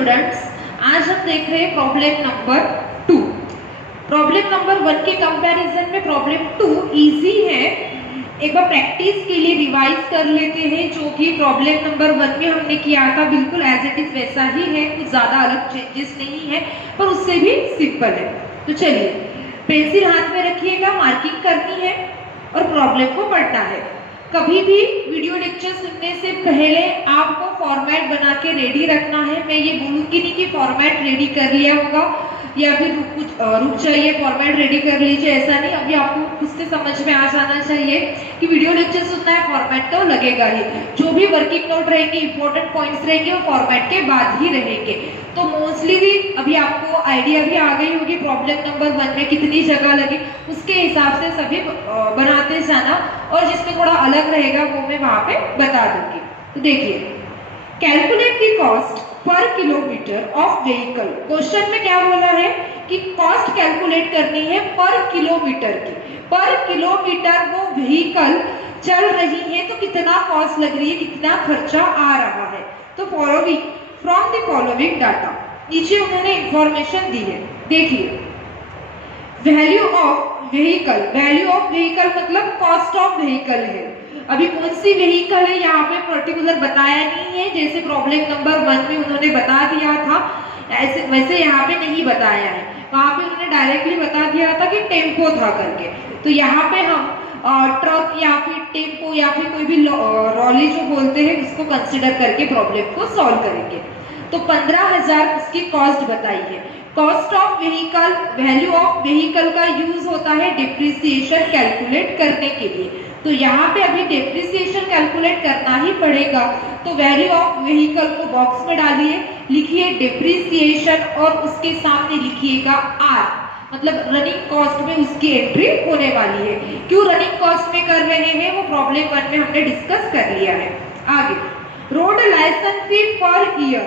Students, आज हम देख रहे हैं प्रॉब्लम नंबर 2। प्रॉब्लम नंबर 1 के कंपैरिजन में प्रॉब्लम 2 इजी है। एक बार प्रैक्टिस के लिए रिवाइज कर लेते हैं। जो कि प्रॉब्लम नंबर 1 में हमने किया था बिल्कुल एज इट इज वैसा ही है, कुछ ज्यादा अलग चेंजेस नहीं है, पर उससे भी सिंपल है। तो चलिए, पेंसिल हाथ में रखिएगा, मार्किंग करनी है और प्रॉब्लम को पढ़ना है। कभी भी वीडियो लेक्चर सुनने से पहले आपको फॉर्मेट बना के रेडी रखना है। मैं ये बोलूंगी नहीं कि फॉर्मेट रेडी कर लिया होगा या फिर रुक जाइए फॉर्मेट रेडी कर लीजिए, ऐसा नहीं। अभी आपको खुद से समझ में आ जाना चाहिए कि वीडियो लेक्चर सुनना है, फॉर्मेट तो लगेगा ही। जो भी वर्किंग नोट रहेंगे, इंपॉर्टेंट पॉइंट्स रहेंगे, वो फॉर्मेट के बाद ही रहेंगे। तो मोस्टली भी अभी आपको आइडिया भी आ गई होगी प्रॉब्लम नंबर 1 में कितनी जगह लगी, उसके हिसाब से सभी बनाते जाना, और जिसमें थोड़ा अलग रहेगा वो मैं वहां पे बता दूंगी। तो देखिए, calculate the cost per kilometre of vehicle. Question में क्या बोला है कि कॉस्ट कैलकुलेट करनी है पर किलोमीटर की। पर किलोमीटर वो व्हीकल चल रही है तो कितना कॉस्ट लग रही है, कितना खर्चा आ रहा है। तो फ्रॉम द फॉलोइंग डाटा, नीचे उन्होंने इंफॉर्मेशन दी है। देखिए, value of vehicle, value of vehicle मतलब कॉस्ट ऑफ व्हीकल है। अभी कौन सी व्हीकल है यहाँ पे पर्टिकुलर बताया नहीं है, जैसे प्रॉब्लम नंबर 1 में उन्होंने बता दिया था ऐसे, वैसे यहाँ पे नहीं बताया है। वहां पे उन्होंने डायरेक्टली बता दिया था कि टेम्पो था करके। तो यहाँ पे हम ट्रक या फिर टेम्पो या फिर कोई भी रॉली जो बोलते हैं उसको कंसिडर करके प्रॉब्लम को सॉल्व करेंगे। तो 15,000 उसकी कॉस्ट बताई है। Cost of vehicle, value of vehicle का यूज होता है डिप्रिसिएशन कैलकुलेट करने के लिए। तो यहाँ पे अभी डिप्रिसिएशन कैलकुलेट करना ही पड़ेगा। तो वैल्यू ऑफ व्हीकल को बॉक्स में डालिए, लिखिए डिप्रिसिएशन और उसके सामने लिखिएगा आर, मतलब रनिंग कॉस्ट में उसकी एंट्री होने वाली है। क्यों रनिंग कॉस्ट में कर रहे हैं वो प्रॉब्लम 1 में हमने डिस्कस कर लिया है। आगे, रोड लाइसेंस फी पर ईयर,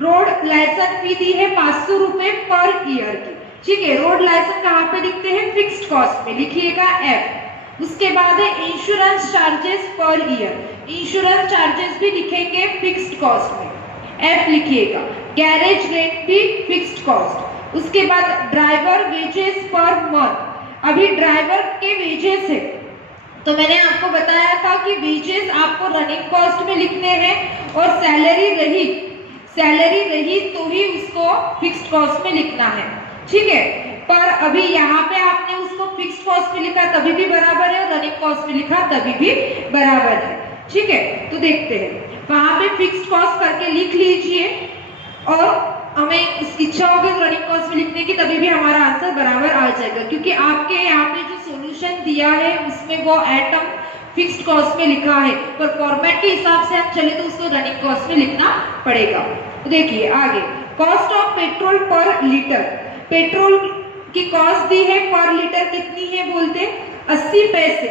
रोड लाइसेंस फी दी है 500 रुपए पर ईयर की। ठीक है, रोड लाइसेंस कहाँ पे लिखते हैं, फिक्स्ड कॉस्ट में, लिखिएगा एफ। उसके बाद है insurance charges per year, insurance charges भी लिखेंगे फिक्स्ड कॉस्ट में, एफ लिखिएगा। गैरेज रेंट भी फिक्स्ड कॉस्ट। उसके बाद ड्राइवर वेजेस पर मंथ, अभी ड्राइवर के वेजेस है तो मैंने आपको बताया था कि वेजेस आपको रनिंग कॉस्ट में लिखने हैं और सैलरी रही तो ही उसको फिक्स्ड कॉस्ट में लिखना है। ठीक है, पर अभी यहाँ पे आपने उसको फिक्स्ड कॉस्ट में लिखा तभी भी बराबर है, रनिंग कॉस्ट में लिखा तभी भी बराबर है। ठीक है, तो देखते हैं, वहां पे फिक्स्ड कॉस्ट करके लिख लीजिए और हमें उसकी इच्छा होगी रनिंग कॉस्ट में लिखने की, तभी भी हमारा आंसर बराबर आ जाएगा। क्योंकि आपके यहाँ पे जो सॉल्यूशन दिया है उसमें वो एटम फिक्स्ड कॉस्ट में लिखा है, पर फॉर्मेट के हिसाब से हम चले तो उसको रनिंग कॉस्ट में लिखना पड़ेगा। तो देखिए आगे, कॉस्ट ऑफ पेट्रोल पर लीटर, पेट्रोल की कॉस्ट दी है पर लीटर कितनी है बोलते 80 पैसे।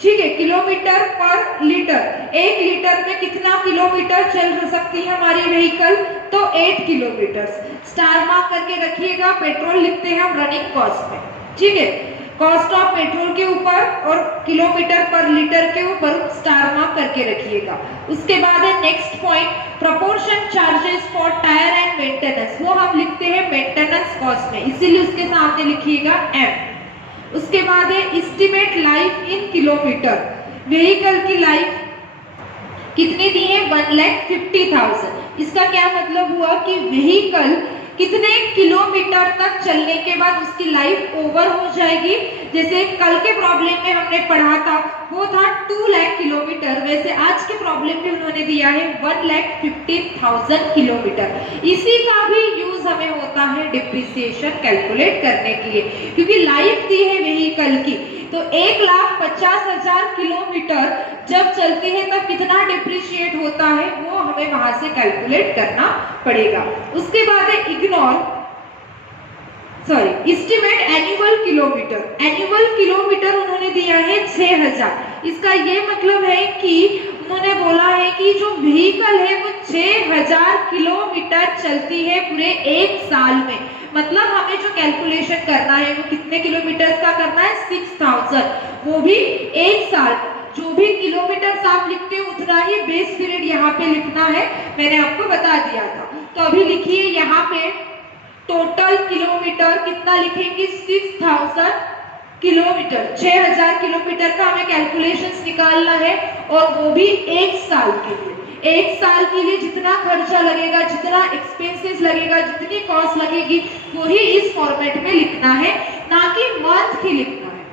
ठीक है, किलोमीटर पर लीटर, 1 लीटर में कितना किलोमीटर चल सकती है हमारी व्हीकल, तो 8 किलोमीटर। स्टार मार्क करके रखिएगा, पेट्रोल लिखते हैं हम रनिंग कॉस्ट में। ठीक है, कॉस्ट ऑफ पेट्रोल के ऊपर और किलोमीटर पर लीटर के ऊपर स्टार मार्क करके रखिएगा। उसके बाद है next point, proportion charges for tyre and maintenance, वो हम लिखते हैं मेंटेनेंस कॉस्ट में, इसीलिए उसके सामने लिखिएगा एम। उसके बाद है estimate life in kilometre, vehicle की लाइफ कितनी दी है 1,50,000। इसका क्या मतलब हुआ कि व्हीकल कितने किलोमीटर तक चलने के बाद उसकी लाइफ ओवर हो जाएगी। जैसे कल के प्रॉब्लम में हमने पढ़ा था वो था 2 लाख किलोमीटर, वैसे आज के प्रॉब्लम में उन्होंने दिया है 1,50,000 किलोमीटर। इसी का भी यूज हमें होता है डिप्रिसिएशन कैलकुलेट करने के लिए, क्योंकि लाइफ दी है व्हीकल की। तो 1,50,000 किलोमीटर जब चलती है तब कितना डिप्रिशिएट होता है वो हमें वहां से कैलकुलेट करना पड़ेगा। उसके बाद है estimate annual kilometre, annual kilometre उन्होंने दिया है 6,000। इसका ये मतलब है कि उन्होंने बोला है कि जो व्हीकल है वो 6,000 किलोमीटर चलती है पूरे 1 साल में। मतलब हमें जो कैलकुलेशन करना है वो कितने किलोमीटर का करना है 6,000, वो भी 1 साल। जो भी किलोमीटर आप लिखते हो उतना ही बेस पीरियड यहाँ पे लिखना है, मैंने आपको बता दिया था। तो अभी लिखिए यहाँ पे टोटल किलोमीटर कितना लिखेंगे 6000 किलोमीटर, 6000 किलोमीटर का हमें कैलकुलेशंस निकालना है और वो भी एक साल के लिए। एक साल के लिए जितना खर्चा लगेगा, जितना एक्सपेंसेस लगेगा, जितनी कॉस्ट लगेगी वही इस फॉर्मेट में लिखना है, ना कि मंथ की लिखना है।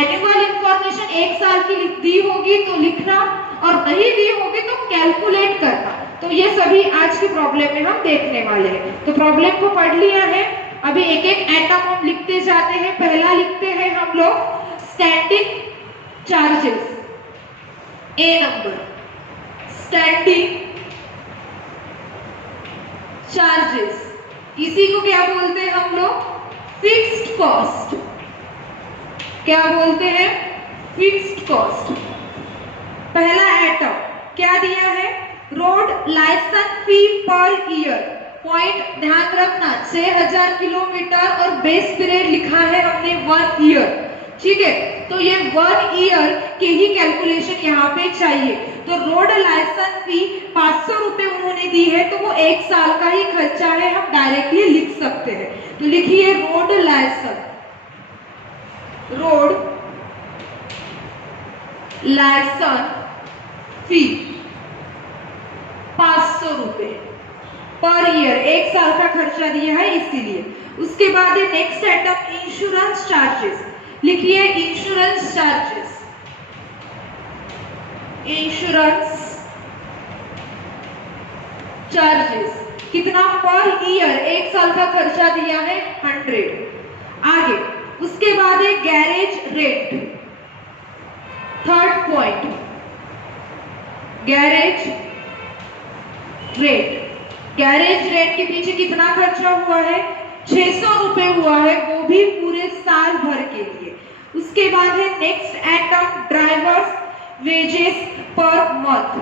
एनुअल इंफॉर्मेशन एक साल की दी होगी तो लिखना और नहीं दी होगी तो कैलकुलेट करना। तो ये सभी आज की प्रॉब्लम में हम देखने वाले हैं। तो प्रॉब्लम को पढ़ लिया है, अभी एक एक आइटम हम लिखते जाते हैं। पहला लिखते हैं हम लोग स्टैंडिंग चार्जेस। ए नंबर स्टैंडिंग चार्जेस, इसी को क्या बोलते हैं हम लोग? Fixed cost. क्या बोलते हैं? Fixed cost. पहला आइटम क्या दिया है? रोड लाइसेंस फी पर ईयर। पॉइंट ध्यान रखना, 6000 किलोमीटर और बेस पीरियड लिखा है हमने 1 ईयर, ठीक है? तो ये 1 ईयर के ही कैलकुलेशन यहाँ पे चाहिए। तो रोड लाइसेंस फी 500 रुपए उन्होंने दी है, तो वो एक साल का ही खर्चा है, हम डायरेक्टली लिख सकते हैं। तो लिखिए रोड लाइसेंस फी 500 रुपए पर ईयर, एक साल का खर्चा दिया है इसीलिए। उसके बाद है नेक्स्ट आइटम इंश्योरेंस चार्जेस। लिखिए इंश्योरेंस चार्जेस। इंश्योरेंस चार्जेस कितना पर ईयर? एक साल का खर्चा दिया है 100। आगे उसके बाद है garage rate. Third point garage rate. Garage rate के पीछे कितना खर्चा हुआ है? 600 रुपए हुआ है, वो भी पूरे साल भर के लिए। उसके बाद है next item drivers wages per month.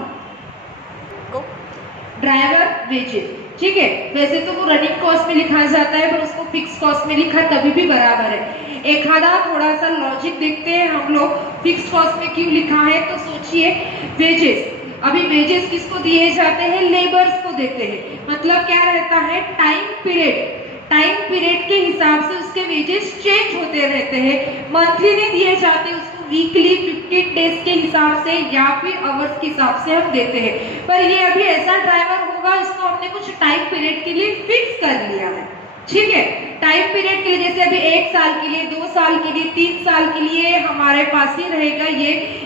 Driver wages, ठीक है? वैसे तो वो रनिंग कॉस्ट में लिखा जाता है, पर उसको फिक्स कॉस्ट में लिखा तभी भी बराबर है। एक आधा थोड़ा सा लॉजिक देखते हैं हम लोग, फिक्स कॉस्ट में क्यों लिखा है। तो सोचिए वेजेस, अभी वेजेस किसको दिए जाते हैं? लेबर्स को देते हैं। मतलब क्या रहता है? टाइम पीरियड के हिसाब से उसके वेजेस चेंज होते रहते हैं। मंथली नहीं दिए जाते, उसको वीकली 15 डेज के हिसाब से या फिर आवर्स के हिसाब से हम देते हैं। पर ये अभी ऐसा ड्राइवर होगा, इसको हमने कुछ टाइम पीरियड के लिए फिक्स कर लिया है, ठीक है? टाइम पीरियड के लिए जैसे अभी 1 साल के लिए, 2 साल के लिए, 3 साल के लिए हमारे पास ही रहेगा,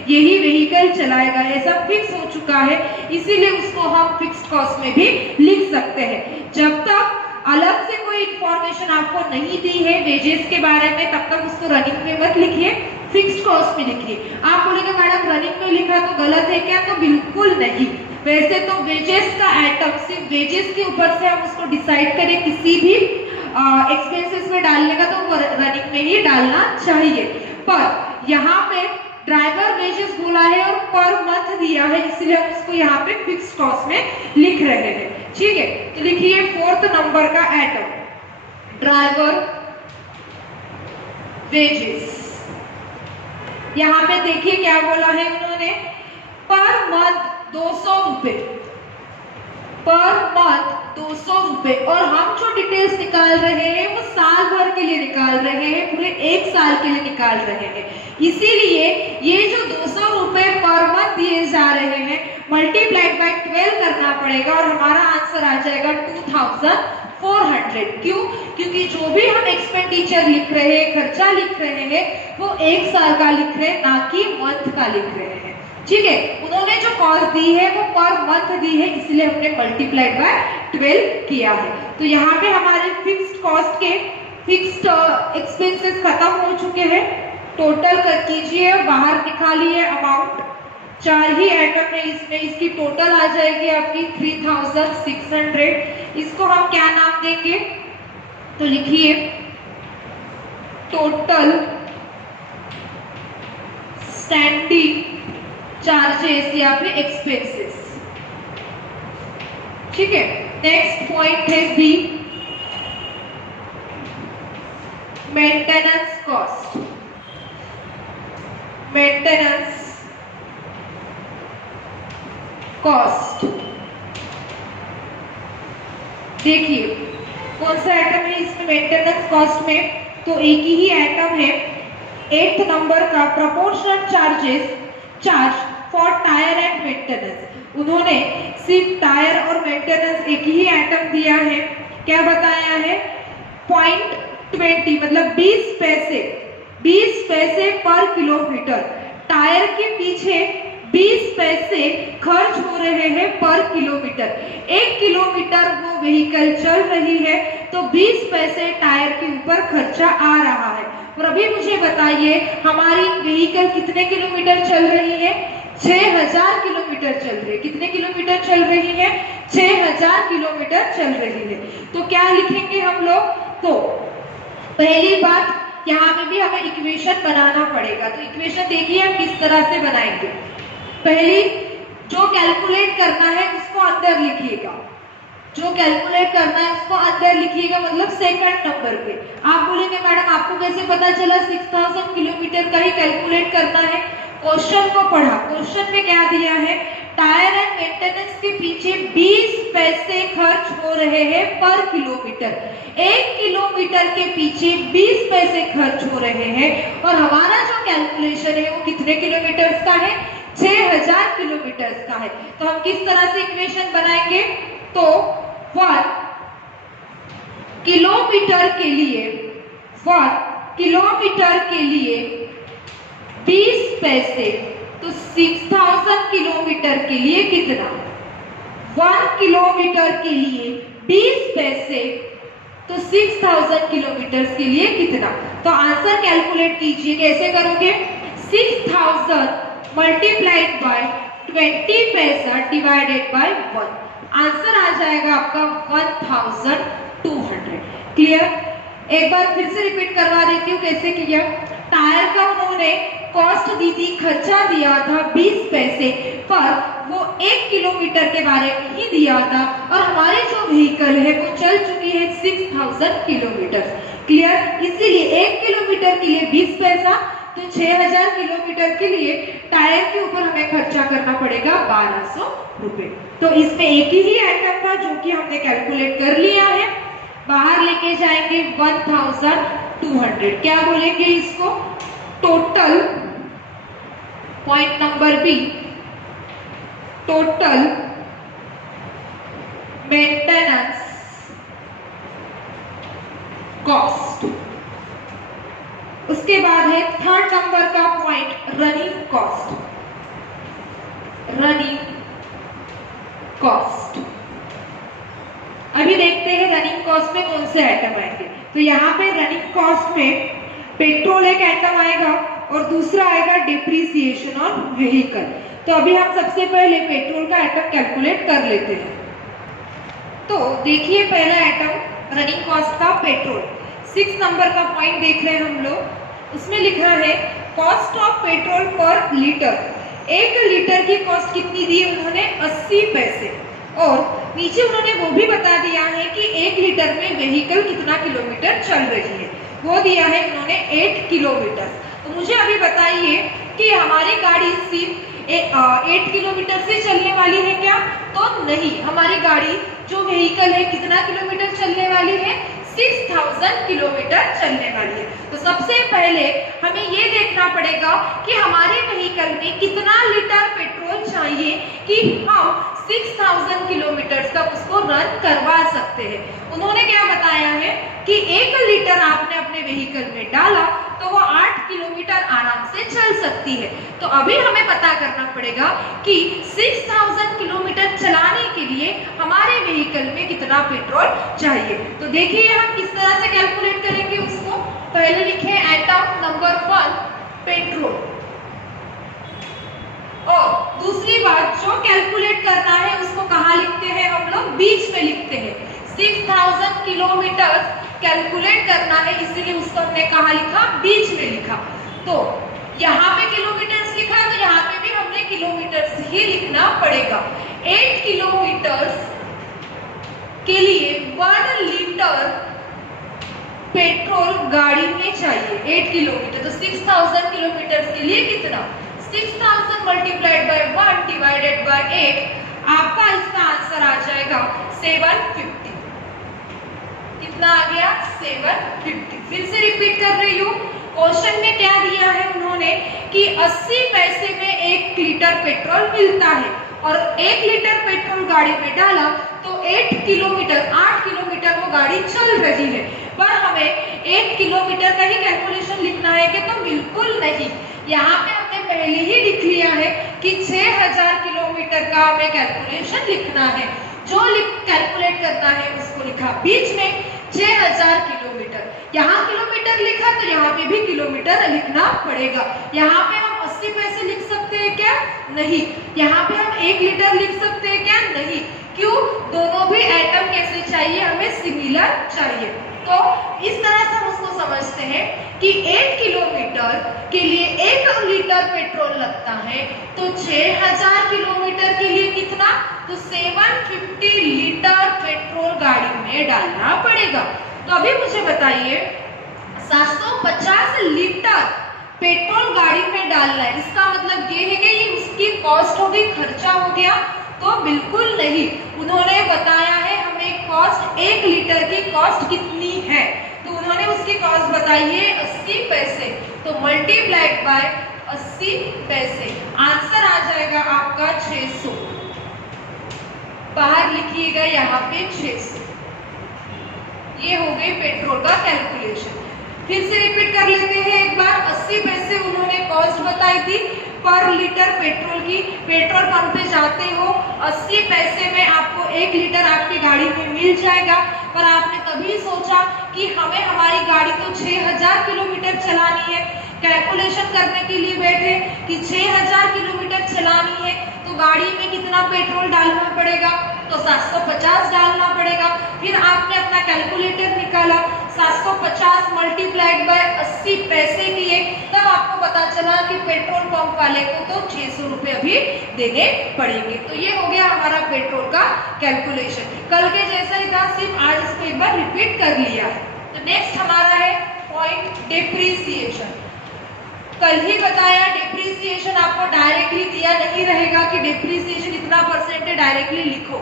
यही व्हीकल चलाएगा, ऐसा फिक्स हो चुका है। इसीलिए उसको हम फिक्स्ड कॉस्ट में भी लिख सकते हैं। जब तक अलग से कोई इंफॉर्मेशन आपको नहीं दी है वेजेस के बारे में, तब तक उसको रनिंग में मत लिखिए, फिक्स्ड कॉस्ट में लिखिए। आप बोलेंगे मैडम रनिंग में लिखा तो गलत है क्या? तो बिल्कुल नहीं। वैसे तो वेजेस का आइटम सिर्फ वेजेस के ऊपर से हम उसको डिसाइड करें किसी भी एक्सपेंसेस में डालने का, तो वो रनिंग में ही डालना चाहिए। पर यहाँ पे ड्राइवर वेजेस बोला है और पर मंथ दिया है, इसलिए हम उसको यहाँ पे फिक्स्ड कॉस्ट में लिख रहे हैं, ठीक है? तो लिखिए 4th नंबर का आइटम ड्राइवर वेजेस। यहाँ पे देखिए क्या बोला है उन्होंने, पर मंथ 200 रुपए, पर मंथ 200 रुपए। और हम जो डिटेल्स निकाल रहे हैं वो साल भर के लिए निकाल रहे हैं, पूरे एक साल के लिए निकाल रहे हैं। इसीलिए ये जो 200 रुपए पर मंथ दिए जा रहे हैं, मल्टीप्लाइड बाय 12 करना पड़ेगा और हमारा आंसर आ जाएगा 2400। क्यों? क्योंकि जो भी हम एक्सपेंडिचर लिख रहे हैं, खर्चा लिख रहे हैं, वो एक साल का लिख रहे हैं, ना कि मंथ का लिख रहे हैं, ठीक है? उन्होंने जो कॉस्ट दी है वो पर मंथ दी है, इसलिए हमने मल्टीप्लाइड बाय 12 किया है। तो यहाँ पे हमारे फिक्स्ड कॉस्ट के फिक्स्ड एक्सपेंसेस खत्म हो चुके हैं। टोटल कर कीजिए, बाहर निकालिए अमाउंट। 4 ही आइटम है इसमें, इसकी टोटल आ जाएगी आपकी 3600। इसको हम क्या नाम देंगे? तो लिखिए टोटल स्टैंडिंग चार्जेस या फिर एक्सपेंसेस, ठीक है? नेक्स्ट पॉइंट है b, maintenance cost. Maintenance cost देखिए कौन सा आइटम है इसमें मेंटेनेंस कॉस्ट में, तो एक ही आइटम है 8th नंबर का proportional charge for tyre and maintenance. उन्होंने सिर्फ टायर और मेंटेनेंस एक ही आइटम दिया है, क्या बताया है 0.20 मतलब 20 पैसे पर किलोमीटर। टायर के पीछे 20 पैसे खर्च हो रहे हैं पर किलोमीटर। 1 किलोमीटर वो व्हीकल चल रही है तो 20 पैसे टायर के ऊपर खर्चा आ रहा है। और अभी मुझे बताइए हमारी व्हीकल कितने किलोमीटर चल रही है? 6000 किलोमीटर चल रही है। कितने किलोमीटर चल रही है? 6000 किलोमीटर चल रही है। तो क्या लिखेंगे हम लोग? तो पहली बात यहाँ पे भी हमें इक्वेशन बनाना पड़ेगा। तो इक्वेशन देखिए हम किस तरह से बनाएंगे। पहली जो कैलकुलेट करना है उसको अंदर लिखिएगा, जो कैलकुलेट करना है उसको अंदर लिखिएगा, मतलब सेकंड नंबर पे। आप बोलेंगे मैडम आपको कैसे पता चला 6000 किलोमीटर का ही कैलकुलेट करना है? क्वेश्चन को पढ़ा, क्वेश्चन में क्या दिया है, टायर एंड मेंटेनेंस के पीछे 20 पैसे खर्च हो रहे हैं पर किलोमीटर। 1 किलोमीटर के पीछे 20 पैसे खर्च हो रहे हैं और हमारा जो कैलकुलेशन है वो कितने किलोमीटर का है? 6000 किलोमीटर का है। तो हम किस तरह से इक्वेशन बनाएंगे? तो 1 किलोमीटर के लिए 20 पैसे, तो 6000 किलोमीटर के लिए कितना? 1 किलोमीटर के लिए 20 पैसे, तो 6000 किलोमीटर के लिए कितना? तो आंसर कैलकुलेट कीजिए, कैसे करोगे? 6000 मल्टीप्लाइड बाय 20 पैसा डिवाइडेड बाय 1, आंसर आ जाएगा आपका 1200। क्लियर? एक बार फिर से रिपीट करवा देती हूँ कैसे किया। टायर का उन्होंने कॉस्ट दी थी, खर्चा दिया था 20 पैसे, पर वो 1 किलोमीटर के बारे में ही दिया था और हमारी जो व्हीकल है वो चल चुकी है 6000 किलोमीटर। क्लियर? इसीलिए 1 किलोमीटर के लिए 20 पैसा, तो 6000 किलोमीटर के लिए टायर के ऊपर हमें खर्चा करना पड़ेगा 1200 रुपए। तो इसमें एक ही आइटम था जो कि हमने कैलकुलेट कर लिया है। बाहर लेके जाएंगे 1200। क्या बोलेंगे इसको? Total, point number b, total maintenance cost. उसके बाद है 3rd नंबर का पॉइंट, रनिंग कॉस्ट। अभी देखते हैं रनिंग कॉस्ट में कौन से आइटम आएंगे। तो यहाँ पे रनिंग कॉस्ट में पेट्रोल एक आइटम आएगा और दूसरा आएगा डिप्रिसिएशन ऑन व्हीकल। तो अभी हम सबसे पहले पेट्रोल का आइटम कैलकुलेट कर लेते हैं। तो देखिए पहला आइटम रनिंग कॉस्ट का पेट्रोल, 6 नंबर का पॉइंट देख रहे हैं हम लोग। उसमें लिखा है कॉस्ट ऑफ पेट्रोल पर लीटर। 1 लीटर की कॉस्ट कितनी दी उन्होंने? 80 पैसे। और नीचे उन्होंने वो भी बता दिया है कि 1 लीटर में व्हीकल कितना किलोमीटर चल रही है, वो दिया है उन्होंने 8 किलोमीटर। तो मुझे अभी बताइए कि हमारी गाड़ी सिर्फ 8 किलोमीटर से चलने वाली है क्या? तो नहीं, हमारी गाड़ी जो व्हीकल है कितना किलोमीटर चलने वाली है? 6000 किलोमीटर चलने वाली है। तो सबसे पहले हमें ये देखना पड़ेगा कि हमारे व्हीकल में कितना लीटर पेट्रोल चाहिए कि हम 6000 किलोमीटर तक उसको रन करवा सकते हैं। उन्होंने क्या बताया है कि 1 लीटर आपने अपने व्हीकल में डाला तो वो 8 किलोमीटर आराम से चल सकती है। तो अभी हमें पता करना पड़ेगा कि 6000 किलोमीटर चलाने के लिए हमारे व्हीकल में कितना पेट्रोल चाहिए। तो देखिए हम किस तरह से कैलकुलेट करेंगे उसको। पहले लिखे आइटम नंबर 1 पेट्रोल, और दूसरी बात जो कैलकुलेट करना है उसको कहाँ लिखते हैं हम लोग? बीच में लिखते हैं। 6000 किलोमीटर कैलकुलेट करना है, इसीलिए उसको हमने कहाँ लिखा? बीच में लिखा। तो यहाँ पे किलोमीटर्स लिखा है तो यहाँ पे भी हमने किलोमीटर्स ही लिखना पड़ेगा। 8 किलोमीटर के लिए 1 लीटर पेट्रोल गाड़ी में चाहिए। 8 किलोमीटर, तो 6000 किलोमीटर के लिए कितना? 6000 मल्टीप्लाइड बाय 1 डिवाइडेड बाय 8, आपका इसका आंसर आ जाएगा 750। कितना आ गया 750। फिर से रिपीट कर रही हूँ, क्वेश्चन में क्या दिया है उन्होंने कि 80 पैसे में 1 लीटर पेट्रोल मिलता है और 1 लीटर पेट्रोल गाड़ी में डाला तो 8 किलोमीटर वो गाड़ी चल रही है, पर हमें 1 किलोमीटर का ही कैलकुलेशन लिखना है कि तो बिल्कुल नहीं। यहाँ पे हमने पहले ही लिख लिया है कि 6000 किलोमीटर का हमें कैलकुलेशन लिखना है। जो कैलकुलेट करना है उसको लिखा बीच में 6000 किलोमीटर। यहाँ किलोमीटर लिखा तो यहाँ पे भी किलोमीटर लिखना पड़ेगा। यहाँ पे हम 80 पैसे लिख सकते हैं क्या? नहीं। यहाँ पे हम 1 लीटर लिख सकते हैं क्या? नहीं। क्यों? दोनों भी आइटम कैसे चाहिए? हमें सिमिलर चाहिए। तो इस तरह से हम उसको समझते हैं कि 1 किलोमीटर के लिए 1 लीटर पेट्रोल लगता है, तो 6000 किलोमीटर के लिए कितना? तो 750 लीटर पेट्रोल गाड़ी में डालना पड़ेगा। तो अभी मुझे बताइए 750 लीटर पेट्रोल गाड़ी में डालना है, इसका मतलब ये है कि ये उसकी कॉस्ट हो गई, खर्चा हो गया? तो बिल्कुल नहीं। उन्होंने बताया है हमें कॉस्ट, 1 लीटर की कॉस्ट कितनी है, तो उन्होंने उसकी कॉस्ट बताई है 80 पैसे। तो मल्टीप्लाइड बाय 80 पैसे, आंसर आ जाएगा आपका 600। बाहर लिखिएगा यहाँ पे 600। ये हो गई पेट्रोल का कैलकुलेशन। फिर से रिपीट कर लेते हैं एक बार। 80 पैसे उन्होंने कॉस्ट बताई थी पर लीटर पेट्रोल की। पेट्रोल पंप पे जाते हो, 80 पैसे में आपको 1 लीटर आपकी गाड़ी में मिल जाएगा, पर आपने कभी सोचा कि हमें हमारी गाड़ी तो 6000 किलोमीटर चलानी है। कैलकुलेशन करने के लिए बैठे कि 6000 किलोमीटर चलानी है तो गाड़ी में कितना पेट्रोल डालना पड़ेगा? तो 750 डालना पड़ेगा। फिर आपने अपना कैलकुलेटर निकाला, 750 मल्टीप्लाइड बाय 80 पैसे किए, तब आपको पता चला कि पेट्रोल पंप वाले को तो 600 रुपए अभी देने पड़ेंगे। तो ये हो गया हमारा पेट्रोल का कैलकुलेशन। कल के जैसा ही था, सिर्फ आज इसको एक बार रिपीट कर लिया है। तो नेक्स्ट हमारा है पॉइंट डिप्रिसिएशन। कल ही बताया डिप्रिसिएशन आपको डायरेक्टली दिया नहीं रहेगा कि डिप्रिसिएशन इतना परसेंट है, डायरेक्टली लिखो।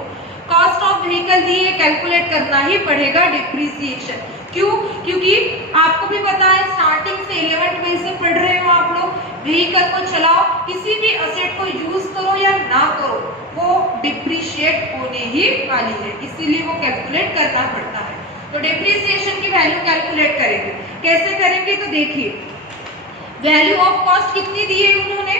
कॉस्ट ऑफ व्हीकल दी है, कैलकुलेट करना ही पड़ेगा डिप्रिसिएशन। क्यों? क्योंकि आपको भी पता है स्टार्टिंग से 11th-12th से पढ़ रहे हो आप लोग, व्हीकल को चलाओ, किसी भी असेट को यूज करो या ना करो, वो डिप्रिशिएट होने ही वाली है, इसीलिए वो कैलकुलेट करना पड़ता है। तो डिप्रिसिएशन की वैल्यू कैलकुलेट करेंगे। कैसे करेंगे? तो देखिए, वैल्यू ऑफ कॉस्ट कितनी दी है उन्होंने?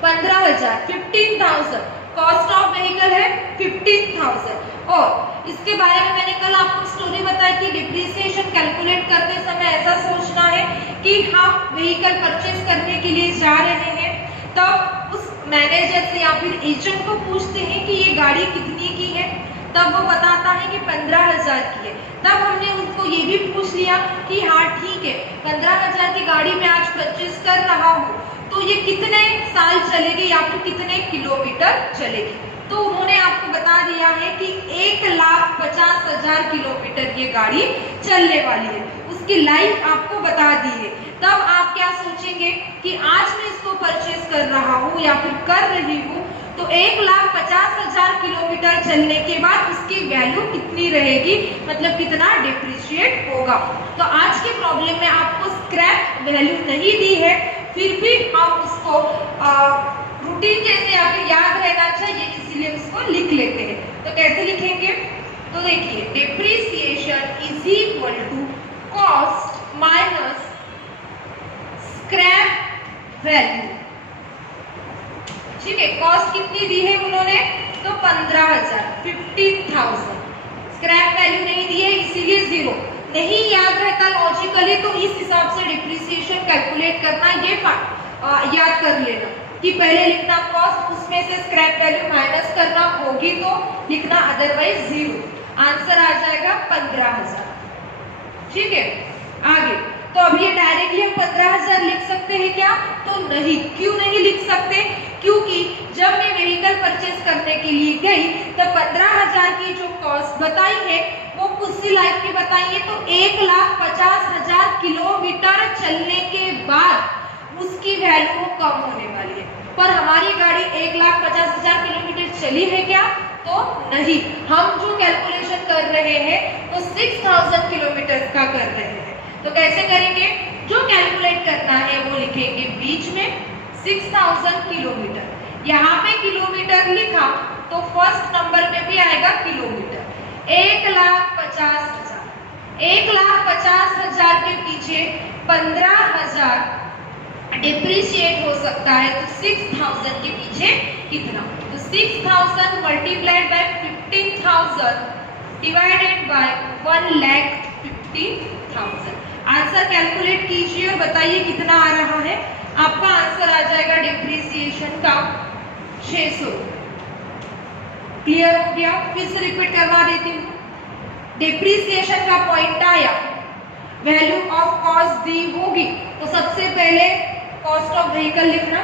15,000, 15,000। कॉस्ट ऑफ व्हीकल है 15,000। और इसके बारे में मैंने कल आपको स्टोरी बताई थी। डिप्रिसिएशन कैलकुलेट करते समय ऐसा सोचना है कि हम व्हीकल परचेज करने के लिए जा रहे हैं, तब उस मैनेजर से या फिर एजेंट को पूछते हैं कि ये गाड़ी कितनी की है, तब वो बताता है कि 15,000 की है। तब हमने उसको ये भी पूछ लिया कि हाँ ठीक है, 15,000 की गाड़ी में आज परचेज कर रहा हूँ, तो ये कितने साल चलेगी या फिर कितने किलोमीटर चलेगी? तो उन्होंने आपको बता दिया है कि 1,50,000 किलोमीटर ये गाड़ी चलने वाली है, उसकी लाइफ आपको बता दी है। तब आप क्या सोचेंगे कि आज मैं इसको परचेज कर रहा हूँ या फिर कर रही हूँ, तो 1,50,000 किलोमीटर चलने के बाद उसकी वैल्यू कितनी रहेगी, मतलब कितना डिप्रिशिएट होगा। तो आज के प्रॉब्लम में आपको स्क्रैप वैल्यू नहीं दी है, फिर भी हम उसको रूटीन जैसे या फिर याद रहना चाहिए, इसीलिए उसको लिख लेते हैं। तो कैसे लिखेंगे? तो देखिए, depreciation is equal to cost minus scrap value. ठीक है, कॉस्ट कितनी दी है उन्होंने? तो 15,000, 15,000। स्क्रैप वैल्यू नहीं दी है, इसीलिए 0। नहीं याद रहता लॉजिकली, तो इस हिसाब से डिप्रिसिएशन कैलकुलेट करना, ये याद कर लेना कि पहले लिखना कॉस्ट, उसमें से स्क्रैप वैल्यू माइनस करना, होगी तो लिखना, अदरवाइज 0। आंसर आ जाएगा 15,000। ठीक है, आगे। तो अब ये डायरेक्टली हम 15,000 लिख सकते हैं क्या? तो नहीं। क्यों नहीं लिख सकते? क्योंकि जब मैं व्हीकल परचेज करने के लिए गई तब 15,000 की जो कॉस्ट बताई है वो उसी लाइफ की बताई है, तो 1,50,000 किलोमीटर चलने के बाद उसकी वैल्यू कम होने वाली है। पर हमारी गाड़ी 1,50,000 किलोमीटर चली है क्या? तो नहीं। हम जो कैलकुलेशन कर रहे हैं वो 6000 किलोमीटर का कर रहे हैं। तो कैसे करेंगे, जो कैलकुलेट करना है वो लिखेंगे बीच में 6000 किलोमीटर। यहाँ पे किलोमीटर लिखा तो फर्स्ट नंबर में भी आएगा किलोमीटर। 1,50,000, 1,50,000 के पीछे 15,000 डिप्रिशिएट हो सकता है, तो 6000 के पीछे कितना, तो 6000 multiplied by 15,000 divided by 1,50,000। Answer calculate कीजिए और बताइए कितना आ रहा है। आपका आंसर आ जाएगा डिप्रिसिएशन का 600। क्लियर हो गया? फिर से रिपीट करवा देती हूँ। डिप्रिसिएशन का पॉइंट आया, वैल्यू ऑफ कॉस्ट दी होगी तो सबसे पहले कॉस्ट ऑफ व्हीकल लिखना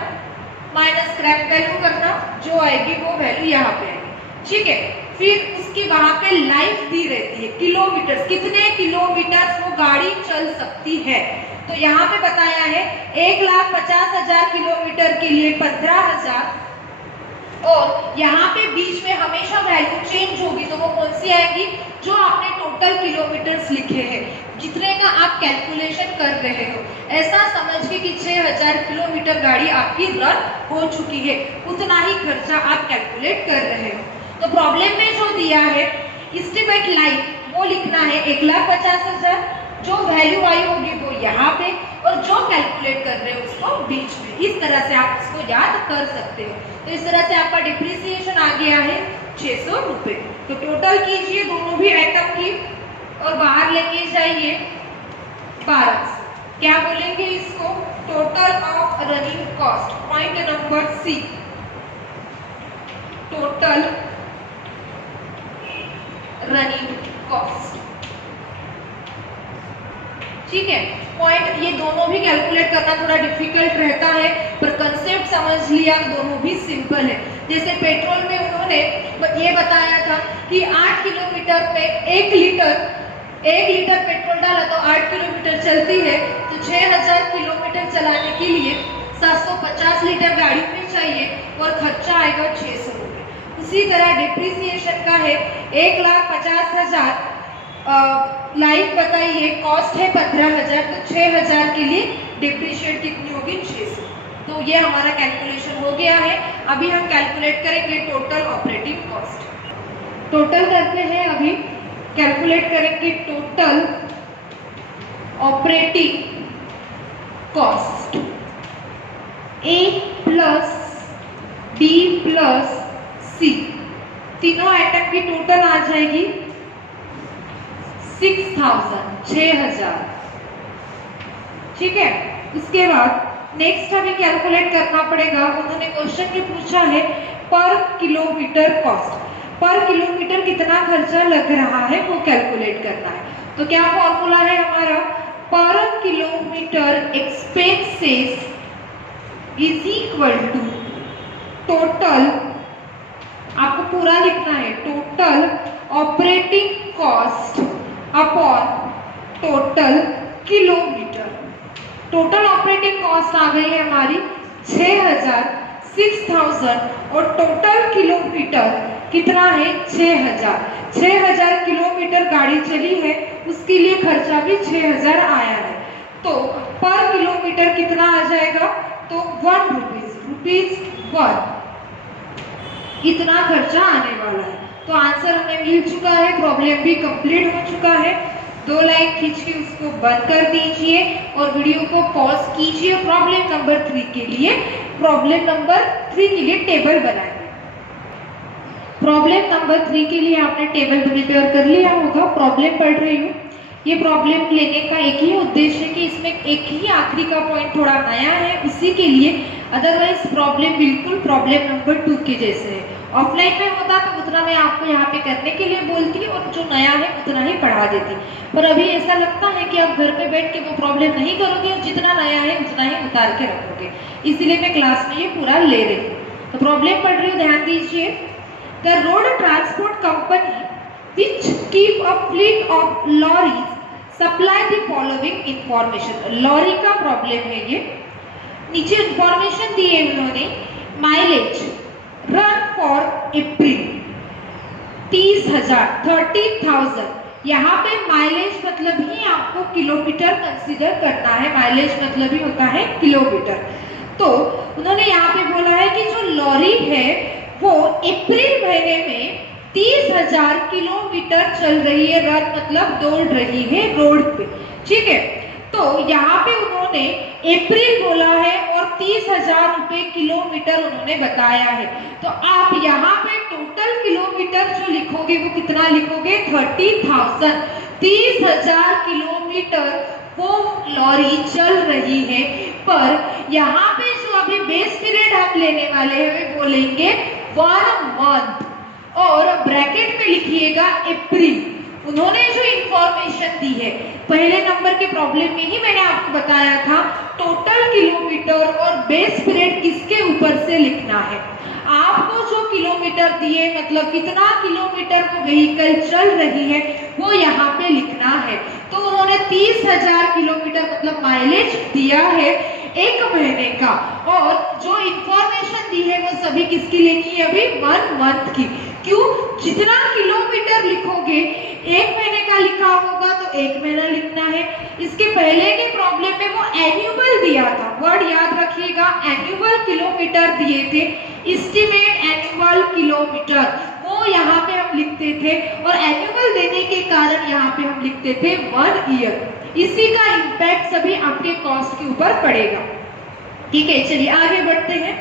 माइनस स्क्रैप वैल्यू करना, जो आएगी वो वैल्यू यहाँ पे आएगी। ठीक है, फिर उसकी वहां पे लाइफ दी रहती है, किलोमीटर, कितने किलोमीटर वो गाड़ी चल सकती है। तो यहाँ पे बताया है 1,50,000 किलोमीटर के लिए 15,000, और यहाँ पे बीच में हमेशा वैल्यू चेंज होगी, तो वो कौन सी आएगी, जो आपने टोटल किलोमीटर्स लिखे हैं, जितने का आप कैलकुलेशन कर रहे हो। ऐसा समझ के कि 6,000 किलोमीटर गाड़ी आपकी रन हो चुकी है, उतना ही खर्चा आप कैलकुलेट कर रहे हो। तो प्रॉब्लम में जो दिया है एस्टिमेट लाइफ वो लिखना है 1,50,000, जो वैल्यू आई होगी वो यहाँ पे, और जो कैलकुलेट कर रहे हो उसको बीच में। इस तरह से आप इसको याद कर सकते हो। तो इस तरह से आपका डिप्रिसिएशन आ गया है 600 रुपए। तो टोटल कीजिए दोनों भी आइटम की और बाहर लेके जाइए 12। क्या बोलेंगे इसको, total of running cost. Point number C, total running cost. ठीक है, पॉइंट ये दोनों भी कैलकुलेट करना थोड़ा डिफिकल्ट रहता है, पर कंसेप्ट समझ लिया तो दोनों भी सिंपल है। जैसे पेट्रोल में उन्होंने ये बताया था कि 8 किलोमीटर पे 1 लीटर पेट्रोल डाला तो 8 किलोमीटर चलती है, तो 6,000 किलोमीटर चलाने के लिए 750 लीटर गाड़ी में चाहिए और खर्चा आएगा 600 रुपये। उसी तरह डिप्रिसिएशन का है 1,50,000, लाइफ बताइए, कॉस्ट है 15,000, तो 6,000 के लिए डिप्रिशिएट कितनी होगी, 600। तो ये हमारा कैलकुलेशन हो गया है। अभी हम कैलकुलेट करेंगे टोटल ऑपरेटिंग कॉस्ट। टोटल करते हैं, अभी कैलकुलेट करेंगे टोटल ऑपरेटिंग कॉस्ट। ए प्लस बी प्लस सी, तीनों आइटम की टोटल आ जाएगी 6,000। ठीक है, उसके बाद नेक्स्ट हमें कैलकुलेट करना पड़ेगा। उन्होंने क्वेश्चन में पूछा है पर किलोमीटर कॉस्ट, पर किलोमीटर कितना खर्चा लग रहा है वो कैलकुलेट करना है। तो क्या फॉर्मूला है हमारा, per kilometre expenses is equal to total, आपको पूरा लिखना है, total operating cost upon total kilometre. Total operating cost आ गई है हमारी 6,000, 6,000, और टोटल किलोमीटर कितना है 6,000। 6,000 किलोमीटर गाड़ी चली है, उसके लिए खर्चा भी 6,000 आया है। तो पर किलोमीटर कितना आ जाएगा, तो 1 रुपीज 1, इतना खर्चा आने वाला है। तो आंसर हमें मिल चुका है, प्रॉब्लम भी कंप्लीट हो चुका है। 2 लाइन खींच के उसको बंद कर दीजिए और वीडियो को पॉज कीजिए। प्रॉब्लम नंबर 3 के लिए, प्रॉब्लम नंबर 3 के लिए टेबल बनाइए। प्रॉब्लम नंबर 3 के लिए आपने टेबल प्रिपेयर कर लिया होगा। प्रॉब्लम पढ़ रही हूँ। ये प्रॉब्लम लेने का एक ही उद्देश्य है कि इसमें एक ही आखिरी का पॉइंट थोड़ा नया है, उसी के लिए। अदरवाइज प्रॉब्लम बिल्कुल प्रॉब्लम नंबर 2 के जैसे है। ऑफलाइन में होता तो उतना मैं आपको यहाँ पे करने के लिए बोलती और जो नया है उतना ही पढ़ा देती, पर अभी ऐसा लगता है कि आप घर पे बैठ के वो प्रॉब्लम नहीं करोगे और जितना नया है उतना ही उतार के रखोगे, इसीलिए मैं क्लास में ये पूरा ले रही हूँ। तो प्रॉब्लम पढ़ रही हूँ, ध्यान दीजिए। The road transport company which keep a fleet of lorries supply the following information। Lorry का प्रॉब्लम है ये। नीचे इंफॉर्मेशन दी है उन्होंने, माइलेज रन फॉर अप्रैल 30,000 यहाँ पे माइलेज मतलब ही आपको किलोमीटर कंसीडर करना है, माइलेज मतलब ही होता है किलोमीटर। तो उन्होंने यहाँ पे बोला है कि जो लॉरी है वो अप्रैल महीने में 30,000 किलोमीटर चल रही है, रन मतलब दौड़ रही है रोड पे, ठीक है। तो यहाँ पे उन्होंने अप्रैल बोला है और 30,000 रुपए किलोमीटर उन्होंने बताया है। तो आप यहाँ पे टोटल किलोमीटर जो लिखोगे वो कितना लिखोगे, 30,000। 30,000 किलोमीटर वो लॉरी चल रही है। पर यहाँ पे जो अभी बेस पीरियड हम लेने वाले हैं वो लेंगे 1 मंथ और ब्रैकेट में लिखिएगा अप्रैल। उन्होंने जो इंफॉर्मेशन दी है पहले नंबर के प्रॉब्लम में ही मैंने आपको बताया था, टोटल किलोमीटर और बेस पीरियड किसके ऊपर से लिखना है। आपको जो किलोमीटर दिए मतलब कितना किलोमीटर वो व्हीकल चल रही है वो यहाँ पे लिखना है। तो उन्होंने 30,000 किलोमीटर मतलब माइलेज दिया है एक महीने का, और जो इंफॉर्मेशन दी है वो सभी किसकी लेनी है अभी, 1 मंथ की। क्यों, जितना किलोमीटर लिखोगे एक महीने का लिखा होगा तो एक महीना लिखना है। इसके पहले के प्रॉब्लम में वो एन्युअल दिया था, वर्ड याद रखिएगा, एन्युअल किलोमीटर दिए थे, एस्टिमेट एनुअल किलोमीटर, वो यहाँ पे हम लिखते थे और एनुअल देने के कारण यहाँ पे हम लिखते थे 1 ईयर। इसी का इम्पैक्ट सभी आपके कॉस्ट के ऊपर पड़ेगा, ठीक है। चलिए आगे बढ़ते हैं।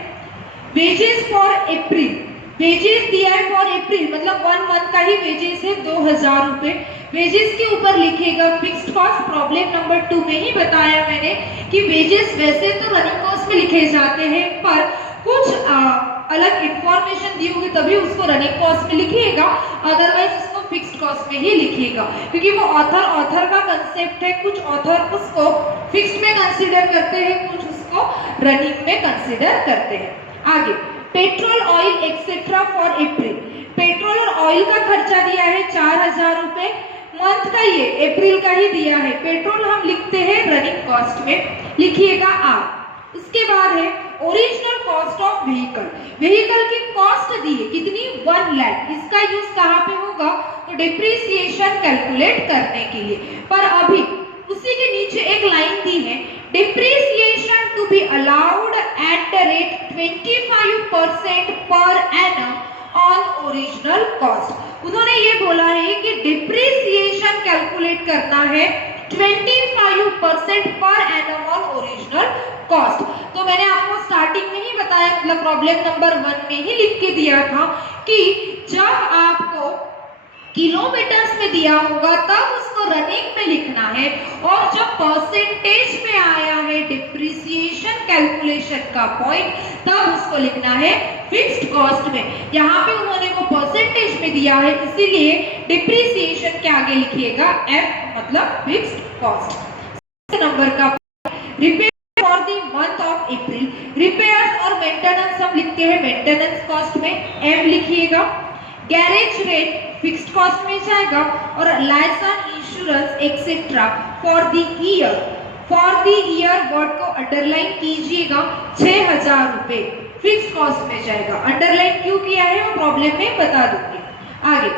वेजेस फॉर अप्रैल, वेजेस दिया है फॉर अप्रैल मतलब 1 मंथ का ही वेजेस है 2,000 रुपए। वेजेस के ऊपर लिखिएगा फिक्स्ड कॉस्ट। प्रॉब्लम नंबर 2 में ही बताया मैंने कि वेजेस वैसे तो रनिंग कॉस्ट में लिखे जाते हैं, पर कुछ अलग इंफॉर्मेशन दी होगी तभी उसको रनिंग कॉस्ट में लिखिएगा, अदरवाइज उसको फिक्स्ड कॉस्ट में ही लिखिएगा, क्योंकि वो ऑथर का कंसेप्ट है। कुछ ऑथर उसको फिक्स्ड में कंसीडर करते हैं, कुछ उसको रनिंग में कंसीडर करते हैं। आगे, petrol oil etcetera for April, petrol और ऑयल का खर्चा दिया है 4,000 रुपए, मंथ का ये अप्रैल का ही दिया है। पेट्रोल हम लिखते हैं रनिंग कॉस्ट में, लिखिएगा आप। उसके बाद है original cost of vehicle, vehicle की कॉस्ट दी है कितनी, 1 लाख। इसका यूज कहाँ पे होगा, तो डिप्रिसिएशन कैलकुलेट करने के लिए। पर अभी उसी के नीचे एक लाइन दी है, depreciation to be allowed at the rate 25% per annum on original cost. उन्होंने ये बोला है कि डिप्रिसिएशन कैलकुलेट करना है 25% per annum on original cost. तो मैंने आपको स्टार्टिंग में ही बताया, मतलब प्रॉब्लम नंबर 1 में ही लिख के दिया था कि जब आपको किलोमीटर्स में दिया होगा तब उसको रनिंग में लिखना है, और जब परसेंटेज में आया है डिप्रिसिएशन कैलकुलेशन का पॉइंट तब उसको लिखना है फिक्स्ड कॉस्ट में। यहाँ पे उन्होंने वो परसेंटेज में दिया है, इसीलिए डिप्रिसिएशन के आगे लिखिएगा एफ मतलब फिक्स्ड कॉस्ट। नंबर का repair for the month of April, repairs और मेंटेनेंस हम लिखते हैं मेंटेनेंस कॉस्ट में, एम लिखिएगा। गैरेज रेंट फिक्स्ड कॉस्ट में जाएगा, और license insurance etcetera for the year, for the year word को अंडरलाइन कीजिएगा, 6,000 रुपए फिक्स्ड कॉस्ट में जाएगा। अंडरलाइन क्यों किया है वो प्रॉब्लम में बता दूंगी। आगे,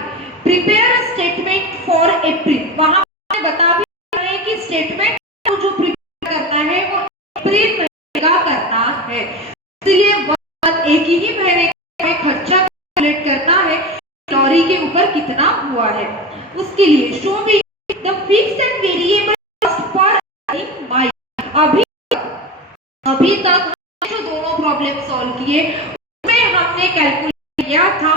प्रिपेयर स्टेटमेंट फॉर अप्रैल, वहां बता भी रहे हैं कि स्टेटमेंट को जो प्रिपेयर करना है वो अप्रैल महीने का करना है, इसलिए एक ही महीने का खर्चा कैलकुलेट करना है, लॉरी के ऊपर कितना हुआ है उसके लिए। Show me the fixed and variable cost पर इन माइल। अभी तक जो दोनों प्रॉब्लम सॉल्व किए उसमें हमने कैलकुलेट किया था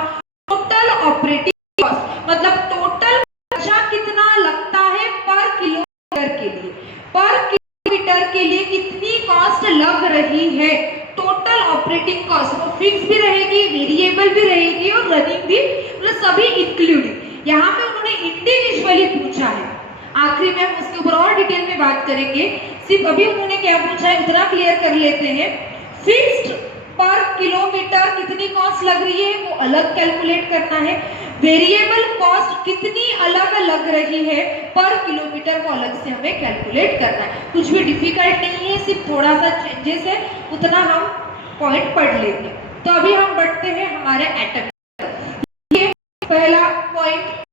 टोटल ऑपरेटिंग कॉस्ट, मतलब टोटल खर्चा कितना लगता है पर किलोमीटर के लिए, पर किलोमीटर के लिए कितनी कॉस्ट लग रही है। टोटल ऑपरेटिंग कॉस्ट वो फिक्स भी रहेगी, वेरिएबल भी रहेगी और रनिंग भी, मतलब सभी इंक्लूडिंग। यहाँ पे उन्होंने इंडिविजुअली पूछा है, आखिरी में हम उसके ऊपर और डिटेल में बात करेंगे। सिर्फ अभी उन्होंने क्या पूछा है उतना क्लियर कर लेते हैं। फिक्स्ड पर किलोमीटर कितनी कॉस्ट लग रही है वो अलग कैलकुलेट करना है, वेरिएबल कॉस्ट कितनी अलग लग रही है पर किलोमीटर को अलग से हमें कैलकुलेट करना है। कुछ भी डिफिकल्ट नहीं है, सिर्फ थोड़ा सा चेंजेस है, उतना हम पॉइंट पढ़ लेंगे। तो अभी हम बढ़ते हैं हमारे एटम। ये पहला पॉइंट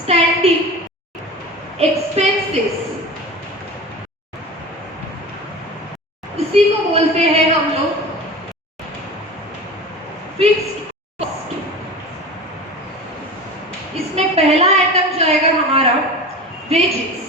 स्टैंडिंग एक्सपेंसेस, इसी को बोलते हैं हम लोग फिक्स्ड कॉस्ट। इसमें पहला आइटम जाएगा हमारा वेजेस।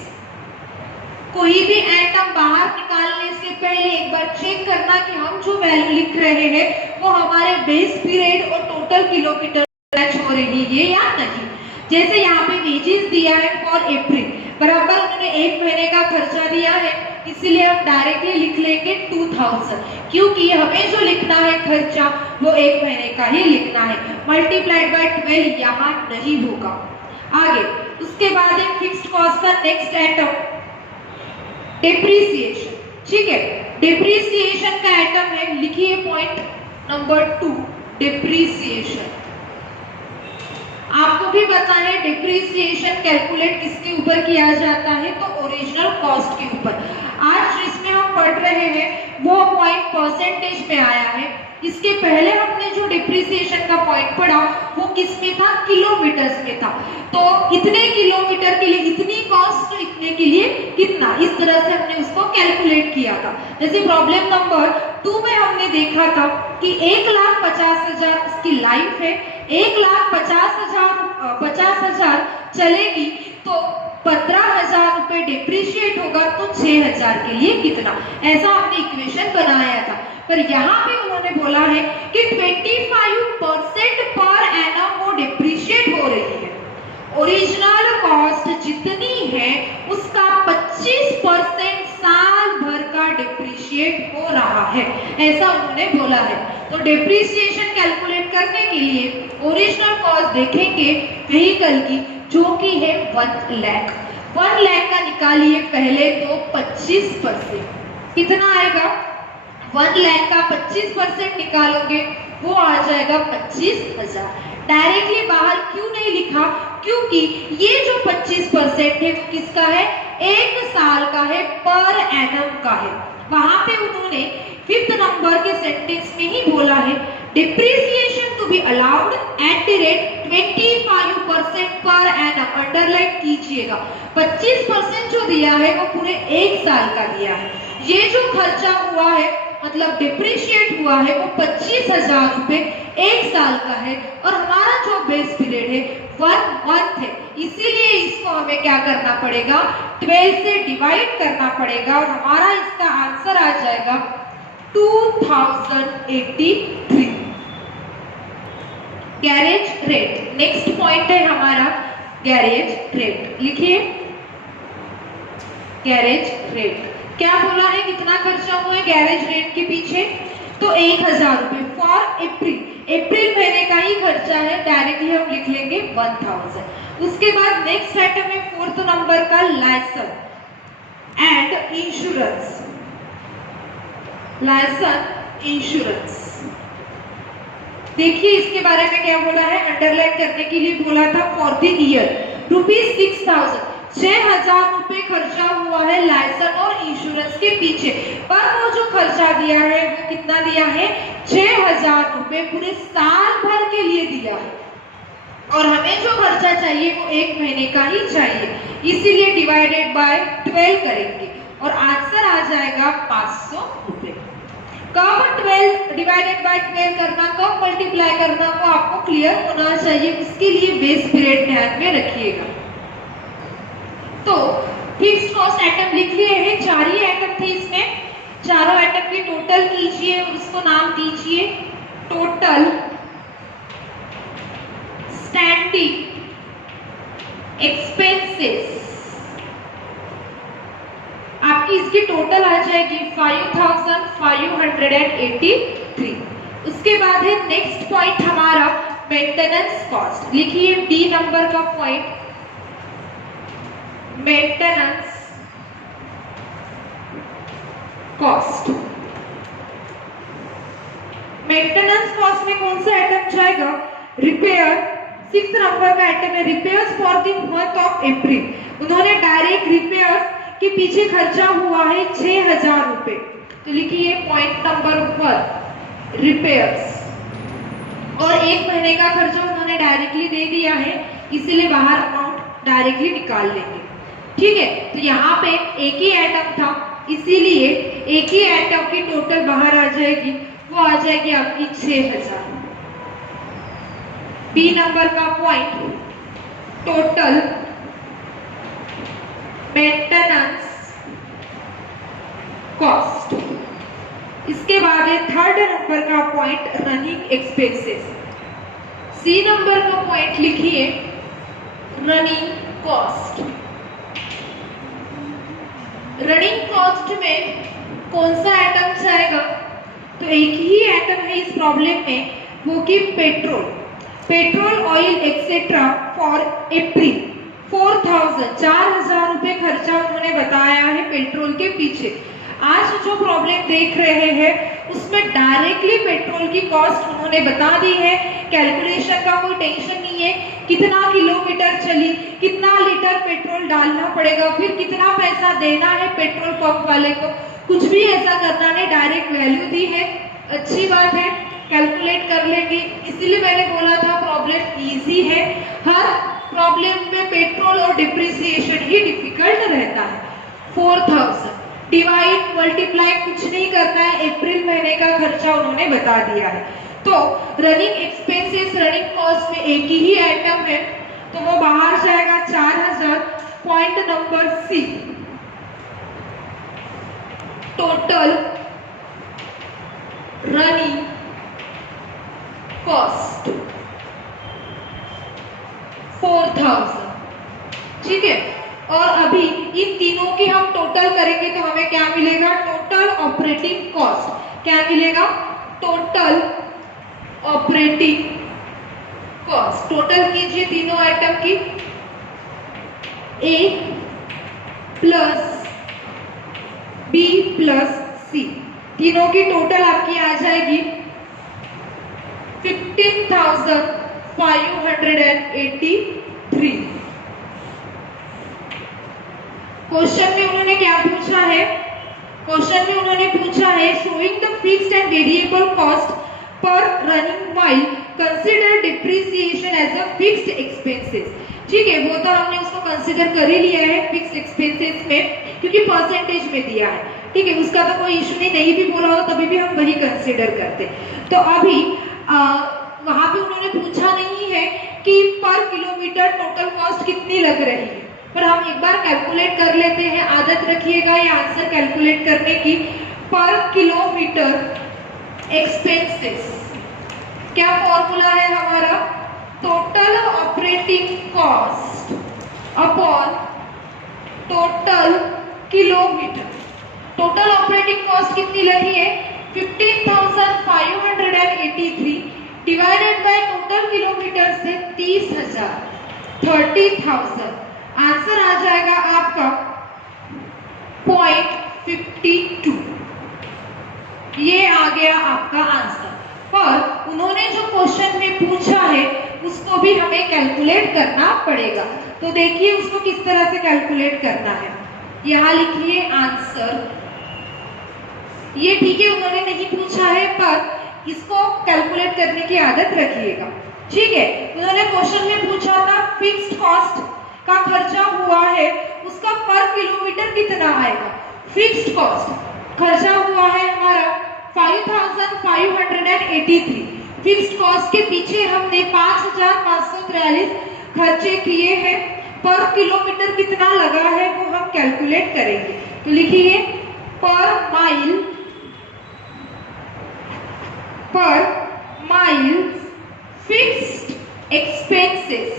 कोई भी आइटम बाहर निकालने से पहले एक बार चेक करना कि हम जो वैल्यू लिख रहे हैं वो हमारे बेस पीरियड और टोटल किलोमीटर मैच हो रही है या नहीं। जैसे यहाँ पे वेजेस दिया है फॉर अप्रैल, बराबर उन्होंने एक महीने का खर्चा दिया है, इसीलिए हम डायरेक्टली लिख लेंगे 2000, क्योंकि हमें जो लिखना है खर्चा वो एक महीने का ही लिखना है। मल्टीप्लाइड बाय 12 यहाँ नहीं होगा। आगे उसके बाद एक फिक्स्ड कॉस्ट का नेक्स्ट आइटम डेप्रिसिएशन। ठीक है, डेप्रिसिएशन का आइटम है, लिखिए पॉइंट नंबर 2 डेप्रिसिएशन। आपको भी पता है डेप्रिसिएशन कैलकुलेट किसके ऊपर किया जाता है, तो ओरिजिनल कॉस्ट के ऊपर। आज जिसमें हम पढ़ रहे हैं वो पॉइंट परसेंटेज में आया है। इसके पहले हमने जो डेप्रिसिएशन का पॉइंट पढ़ा वो किस में था, किलोमीटर्स में था। तो इतने किलोमीटर के लिए इतनी कॉस्ट, तो इतने के लिए कितना, इस तरह से हमने उसको कैलकुलेट किया था। जैसे प्रॉब्लम नंबर 2 में हमने देखा था कि 1,50,000 इसकी लाइफ है, 1,50,000 चलेगी तो 15,000 रुपए डिप्रिशिएट होगा, तो 6,000 के लिए कितना, ऐसा हमने इक्वेशन बनाया था। पर यहाँ पे उन्होंने बोला है कि 25% पर एनम वो डिप्रिशिएट हो रही है। ओरिजिनल कॉस्ट जितनी है उसका 25% साल भर का डिप्रिशिएट हो रहा है, ऐसा उन्होंने बोला है। तो डिप्रिसिएशन कैलकुलेट करने के लिए ओरिजिनल कॉस्ट देखेंगे व्हीकल की, जो कि है 1 लाख। 1 लाख का निकालिए पहले तो 25%, कितना आएगा, 1 लाख का 25% निकालोगे वो आ जाएगा 25,000। डायरेक्टली बाहर क्यों नहीं लिखा, क्योंकि ये जो 25% है वो किसका है, 1 साल का है, पर एनम का है। वहां पे उन्होंने 5th नंबर के सेंटेंस में ही बोला है depreciation to be allowed at the rate 25% per annum. Underline कीजिएगा, 25% जो दिया है वो पूरे 1 साल का दिया है। ये जो खर्चा हुआ है मतलब डिप्रिशिएट हुआ है वो 25,000 रुपए 1 साल का है, और हमारा जो बेस पीरियड है 1 मंथ है, इसीलिए इसको हमें क्या करना पड़ेगा, 12 से डिवाइड करना पड़ेगा, और हमारा इसका आंसर आ जाएगा 2083 गैरेज रेट। नेक्स्ट पॉइंट है हमारा गैरेज रेट, लिखिए गैरेज रेट। क्या बोला है, कितना खर्चा हुआ है गैरेज रेट के पीछे, तो 1,000 रुपए फॉर अप्रैल महीने का ही खर्चा है, डायरेक्टली हम लिख लेंगे 1000। उसके बाद नेक्स्ट आइटम है 4th नंबर का license and insurance. License insurance, देखिए इसके बारे में क्या बोला है, अंडरलाइन करने के लिए बोला था फॉर द ईयर ₹6,000, 6,000 रुपए खर्चा हुआ है लाइसेंस और इंश्योरेंस के पीछे। पर वो जो खर्चा दिया है वो कितना दिया है, 6,000 रुपए पूरे साल भर के लिए दिया है, और हमें जो खर्चा चाहिए वो 1 महीने का ही चाहिए, इसीलिए डिवाइडेड बाय 12 करेंगे और आंसर आ जाएगा 500 रुपए। कब 12 डिवाइडेड बाय 12 करना, कब मल्टीप्लाई करना, वो आपको क्लियर होना चाहिए, इसके लिए बेस पीरियड ध्यान में रखिएगा। तो फिक्स्ड कॉस्ट आइटम लिख लिए हैं, 4 ही आइटम थे इसमें, चारों आइटम की टोटल कीजिए और उसको नाम दीजिए टोटल स्टैंडिंग एक्सपेंसेस। आपकी इसकी टोटल आ जाएगी 5,583। उसके बाद है नेक्स्ट पॉइंट हमारा मेंटेनेंस कॉस्ट, लिखिए डी नंबर का point maintenance cost. Maintenance cost में कौन सा आइटम जाएगा, रिपेयर। 6th नंबर का आइटम है repairs for the month of अप्रैल। उन्होंने डायरेक्ट रिपेयर्स के पीछे खर्चा हुआ है 6,000 रुपए, तो लिखिए पॉइंट नंबर 1 रिपेयर्स, और 1 महीने का खर्चा उन्होंने डायरेक्टली दे दिया है, इसीलिए बाहर अमाउंट डायरेक्टली निकाल लेंगे। ठीक है, तो यहाँ पे एक ही एटम था, इसीलिए एक ही एटम की टोटल बाहर आ जाएगी, वो आ जाएगी आपकी 6000। बी नंबर का पॉइंट, टोटल मेंटेनेंस कॉस्ट। इसके बाद है थर्ड नंबर का point, running expenses. C number का पॉइंट लिखिए, रनिंग कॉस्ट। रनिंग कॉस्ट में कौन सा एटम जाएगा? तो एक ही एटम है इस प्रॉब्लम में, वो कि पेट्रोल ऑयल एक्सेट्रा फॉर अप्रैल 4000 रुपए खर्चा उन्होंने बताया है पेट्रोल के पीछे। आज जो प्रॉब्लम देख रहे हैं उसमें डायरेक्टली पेट्रोल की कॉस्ट उन्होंने बता दी है, कैलकुलेशन का कोई टेंशन नहीं है, कितना किलोमीटर चली, कितना लीटर पेट्रोल डालना पड़ेगा, फिर कितना पैसा देना है पेट्रोल पंप वाले को, कुछ भी ऐसा करना नहीं, डायरेक्ट वैल्यू दी है। अच्छी बात है, कैलकुलेट कर लेंगे, इसीलिए मैंने बोला था प्रॉब्लम इजी है। हर प्रॉब्लम में पेट्रोल और डिप्रिसिएशन ही डिफिकल्ट रहता है। 4000 डिवाइड मल्टीप्लाई कुछ नहीं करना है, अप्रैल महीने का खर्चा उन्होंने बता दिया है। तो रनिंग एक्सपेंसेस, रनिंग कॉस्ट में एक ही आइटम है, तो वो बाहर जाएगा 4000। पॉइंट नंबर सी, टोटल रनिंग कॉस्ट 4000। ठीक है, और अभी इन तीनों की हम टोटल करेंगे तो हमें क्या मिलेगा? Total operating cost. क्या मिलेगा? Total operating cost. टोटल कीजिए तीनों आइटम की, ए प्लस बी प्लस सी, तीनों की टोटल आपकी आ जाएगी 15,583। क्वेश्चन में उन्होंने क्या पूछा है? क्वेश्चन में उन्होंने पूछा है showing the fixed and variable cost पर running while consider depreciation as a fixed expenses. ठीक है, वो तो हमने उसको कंसीडर कर ही लिया है फिक्स्ड एक्सपेंसेस में, क्योंकि परसेंटेज में दिया है। ठीक है, उसका तो कोई इशू नहीं भी बोला हो तभी भी हम वही कंसीडर करते। तो अभी वहां पे उन्होंने पूछा नहीं है कि पर किलोमीटर टोटल कॉस्ट कितनी लग रही है, पर हम एक बार कैलकुलेट कर लेते हैं। आदत रखिएगा ये आंसर कैलकुलेट करने की। पर किलोमीटर एक्सपेंसेस, क्या फॉर्मूला है हमारा? Total operating cost upon total kilometre. Total operating cost कितनी लगी है? 15,583 डिवाइडेड बाय टोटल किलोमीटर से 30,000, 30,000। आंसर आ जाएगा आपका 0.52। ये आ गया आपका आंसर। पर उन्होंने जो क्वेश्चन में पूछा है उसको भी हमें कैलकुलेट करना पड़ेगा। तो देखिए उसको किस तरह से कैलकुलेट करना है। यहाँ लिखिए आंसर। ये ठीक है, उन्होंने नहीं पूछा है, पर इसको कैलकुलेट करने की आदत रखिएगा। ठीक है, उन्होंने क्वेश्चन में पूछा था फिक्स्ड कॉस्ट का खर्चा हुआ है, उसका पर किलोमीटर कितना आएगा? फिक्स्ड कॉस्ट खर्चा हुआ है हमारा 5,583। फिक्स्ड कॉस्ट के पीछे हमने 5,543 खर्चे किए हैं, पर किलोमीटर कितना लगा है वो हम कैलकुलेट करेंगे। तो लिखिए पर माइल फिक्स्ड एक्सपेंसेस।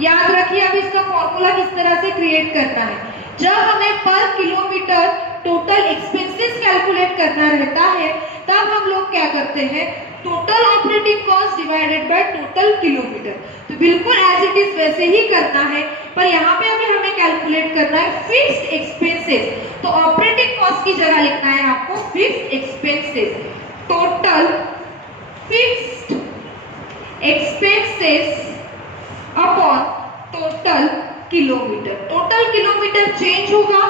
याद रखिए अब इसका फॉर्मूला किस तरह से क्रिएट करना है। जब हमें पर किलोमीटर टोटल एक्सपेंसेस कैलकुलेट करना रहता है तब हम लोग क्या करते हैं? Total operating cost divided by total kilometre. तो बिल्कुल एज इट इज वैसे ही करना है, पर यहाँ पे अभी हमें कैलकुलेट करना है फिक्स्ड एक्सपेंसेस। तो ऑपरेटिंग कॉस्ट की जगह लिखना है आपको fixed expenses. Total fixed expenses upon total kilometre. Total kilometre change होगा,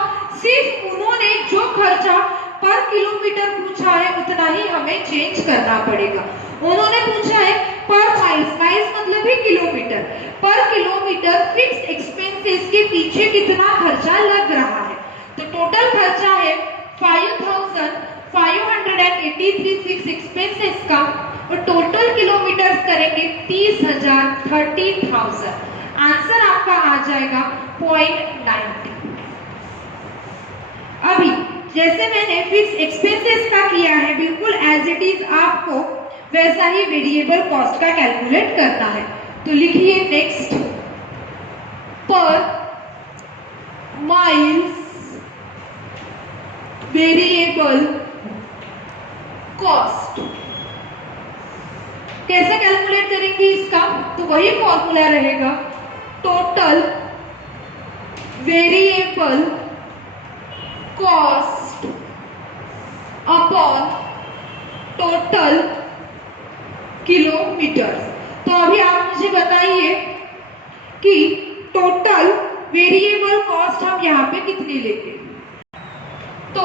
सिर्फ उन्होंने जो खर्चा पर किलोमीटर पूछा है उतना ही हमें चेंज करना पड़ेगा। उन्होंने पूछा है पर माइल्स, माइल्स मतलब है किलोमीटर, पर किलोमीटर किलोमीटर फिक्स्ड एक्सपेंसेस के पीछे कितना खर्चा लग रहा है। तो टोटल खर्चा है 5583 फिक्स एक्सपेंसेस का और टोटल किलोमीटर्स करेंगे 30,000 30,000। आंसर आपका आ जाएगा 0.90। अभी जैसे मैंने फिक्स एक्सपेंसेस का किया है बिल्कुल एज इट इज आपको वैसा ही वेरिएबल कॉस्ट का कैलकुलेट करना है। तो लिखिए नेक्स्ट, पर माइल्स वेरिएबल कॉस्ट। कैसे कैलकुलेट करेंगे इसका? तो वही फॉर्मूला रहेगा, total variable cost upon total kilometres. तो अभी आप मुझे बताइए कि टोटल वेरिएबल कॉस्ट हम यहाँ पे कितनी लेंगे। तो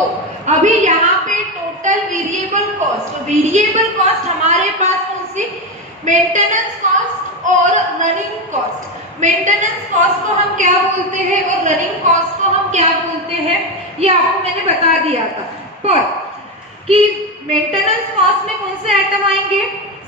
अभी यहाँ पे टोटल वेरिएबल कॉस्ट हमारे पास कौन सी? मेंटेनेंस कॉस्ट और रनिंग कॉस्ट। मेंटेनेंस कॉस्ट को हम क्या बोलते हैं और रनिंग कॉस्ट को हम क्या बोलते हैं, ये आपको मैंने बता दिया था। पर कि मेंटेनेंस कॉस्ट में कौन से आइटम आएंगे?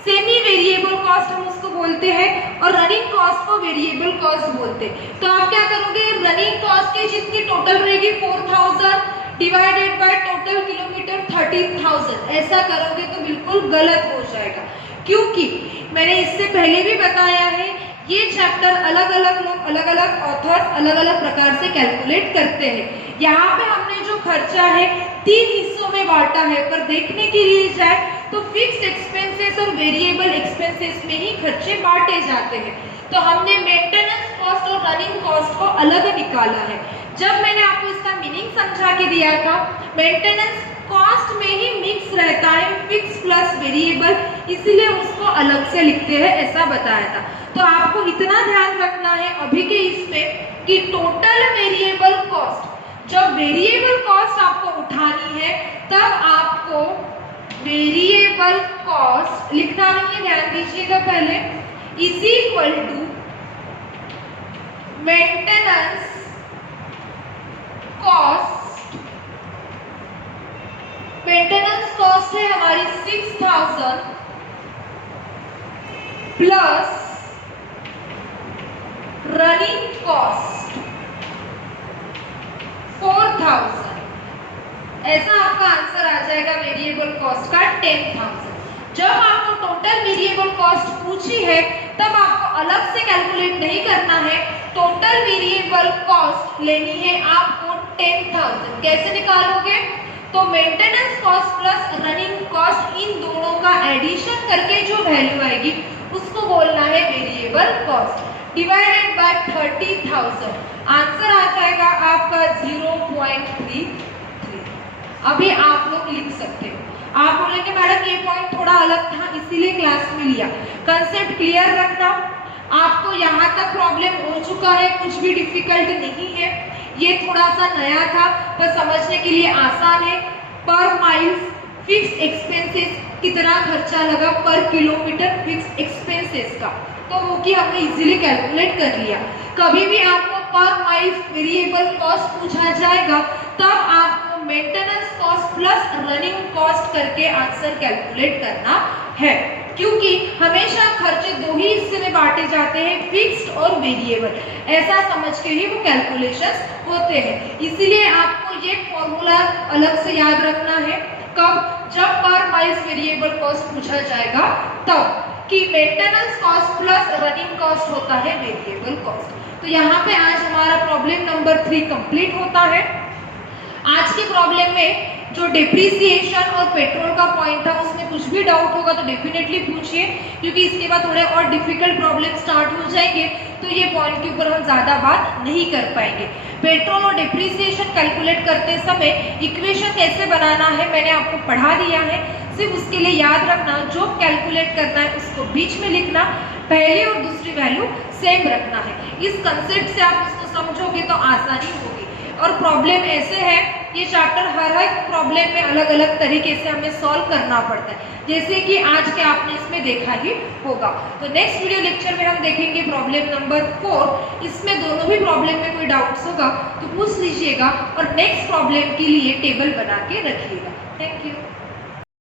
सेमी वेरिएबल कॉस्ट हम उसको बोलते हैं और रनिंग कॉस्ट को वेरिएबल कॉस्ट बोलते हैं। तो आप क्या करोगे, रनिंग कॉस्ट की जितनी टोटल रहेगी 4000 डिवाइडेड बाय टोटल किलोमीटर 30,000, ऐसा करोगे तो बिल्कुल गलत हो जाएगा। क्योंकि मैंने इससे पहले भी बताया है ये चैप्टर अलग अलग लोग अलग अलग ऑथर्स अलग अलग प्रकार से कैलकुलेट करते हैं। यहाँ पे हमने जो खर्चा है 3 हिस्सों में बांटा है, पर देखने के लिए जाए तो फिक्स्ड एक्सपेंसेस और वेरिएबल एक्सपेंसेस में ही खर्चे बांटे जाते हैं। तो हमने मेंटेनेंस कॉस्ट और रनिंग कॉस्ट को अलग निकाला है। जब मैंने आपको इसका मीनिंग समझा के दिया था, मेंटेनेंस कॉस्ट में ही मिक्स रहता है फिक्स प्लस वेरिएबल, इसीलिए उसको अलग से लिखते हैं, ऐसा बताया था। तो आपको इतना ध्यान रखना है अभी के इसमें कि टोटल वेरिएबल कॉस्ट, जब वेरिएबल कॉस्ट आपको उठानी है तब आपको वेरिएबल कॉस्ट लिखना नहीं है, ध्यान दीजिएगा पहले, is equal to maintenance cost. Maintenance cost है हमारी 6000 प्लस रनिंग कॉस्ट 4000, ऐसा आपका आंसर आ जाएगा वेरिएबल कॉस्ट का 10,000। जब आपको टोटल वेरिएबल कॉस्ट पूछी है तब आपको अलग से कैलकुलेट नहीं करना है, टोटल वेरिएबल कॉस्ट लेनी है आपको 10,000। कैसे निकालोगे? तो maintenance cost plus running cost in दोनों का एडिशन करके जो वैल्यू आएगी उसको बोलना है variable cost, divided by 30,000। Answer आ जाएगा आपका 0.33। अभी आप लोग लिख सकते हो। आप बोलेंगे मैडम ये पॉइंट थोड़ा अलग था इसीलिए क्लास में लिया। कंसेप्ट क्लियर रखना, आपको यहाँ तक प्रॉब्लम हो चुका है, कुछ भी डिफिकल्ट नहीं है। ये थोड़ा सा नया था पर समझने के लिए आसान है। पर माइल्स फिक्स एक्सपेंसेस कितना खर्चा लगा पर किलोमीटर फिक्स एक्सपेंसेस का, तो वो कि हमने इजीली कैलकुलेट कर लिया। कभी भी आपको पर माइल्स वेरिएबल कॉस्ट पूछा जाएगा तब आपको maintenance cost plus running cost करके आंसर कैलकुलेट करना है, क्योंकि हमेशा खर्चे 2 ही हिस्से में बांटे जाते हैं, फिक्स्ड और वेरिएबल, ऐसा समझ के ही वो कैलकुलेशंस होते हैं। इसीलिए आपको ये फॉर्मूला अलग से याद रखना है, कब? जब पर माइल्स वेरिएबल कॉस्ट पूछा जाएगा तब, कि maintenance cost plus running cost होता है वेरिएबल कॉस्ट। तो यहाँ पे आज हमारा प्रॉब्लम नंबर 3 कंप्लीट होता है। आज के प्रॉब्लम में जो डिप्रिसिएशन और पेट्रोल का पॉइंट था उसमें कुछ भी डाउट होगा तो डेफिनेटली पूछिए, क्योंकि इसके बाद थोड़े और डिफिकल्ट प्रॉब्लम स्टार्ट हो जाएंगे तो ये पॉइंट के ऊपर हम ज्यादा बात नहीं कर पाएंगे। पेट्रोल और डिप्रिसिएशन कैलकुलेट करते समय इक्वेशन कैसे बनाना है मैंने आपको पढ़ा दिया है, सिर्फ उसके लिए याद रखना जो कैलकुलेट करना है उसको बीच में लिखना, पहली और दूसरी वैल्यू सेम रखना है। इस कंसेप्ट से आप उसको समझोगे तो आसानी होगी। और प्रॉब्लम ऐसे है, ये चैप्टर हर एक प्रॉब्लम में अलग अलग तरीके से हमें सॉल्व करना पड़ता है, जैसे कि आज के आपने इसमें देखा ही होगा। तो नेक्स्ट वीडियो लेक्चर में हम देखेंगे प्रॉब्लम नंबर 4। इसमें दोनों भी प्रॉब्लम में कोई डाउट्स होगा तो पूछ लीजिएगा और नेक्स्ट प्रॉब्लम के लिए टेबल बना के रखिएगा। Thank you.